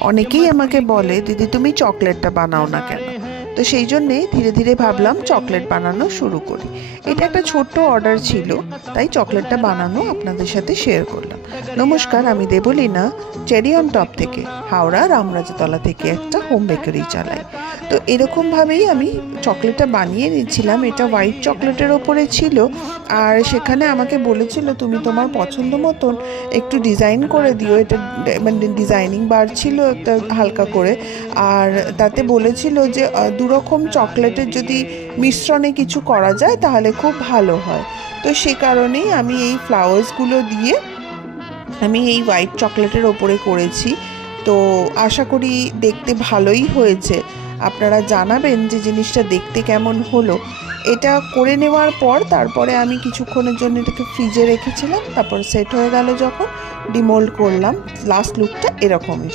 অনেকেই আমাকে বলে দিদি তুমি চকলেটটা বানাও না কেন। তো সেই জন্যেই ধীরে ধীরে ভাবলাম চকলেট বানানো শুরু করি। এটা একটা ছোট্ট অর্ডার ছিল, তাই চকলেটটা বানানো আপনাদের সাথে শেয়ার করলাম। নমস্কার, আমি দেবলীনা চেরি অন টপ থেকে, হাওড়া রামরাজতলা থেকে একটা হোম বেকারি চালাই। তো এরকমভাবেই আমি চকলেটটা বানিয়ে নিচ্ছিলাম। এটা হোয়াইট চকলেটের ওপরে ছিল, আর সেখানে আমাকে বলেছিল তুমি তোমার পছন্দ মতন একটু ডিজাইন করে দিও। এটা মানে ডিজাইনিং বার ছিল একটা হালকা করে, আর তাতে বলেছিল যে দুরকম চকলেটের যদি মিশ্রণে কিছু করা যায় তাহলে খুব ভালো হয়। তো সে কারণেই আমি এই ফ্লাওয়ার্সগুলো দিয়ে আমি এই হোয়াইট চকলেটের ওপরে করেছি। তো আশা করি দেখতে ভালোই হয়েছে। আপনারা জানাবেন যে জিনিসটা দেখতে কেমন হলো। এটা করে নেওয়ার পর তারপরে আমি কিছুক্ষণের জন্য এটাকে ফ্রিজে রেখেছিলাম, তারপর সেট হয়ে গেল যখন ডিমোল্ড করলাম, লাস্ট লুকটা এরকম এসেছে।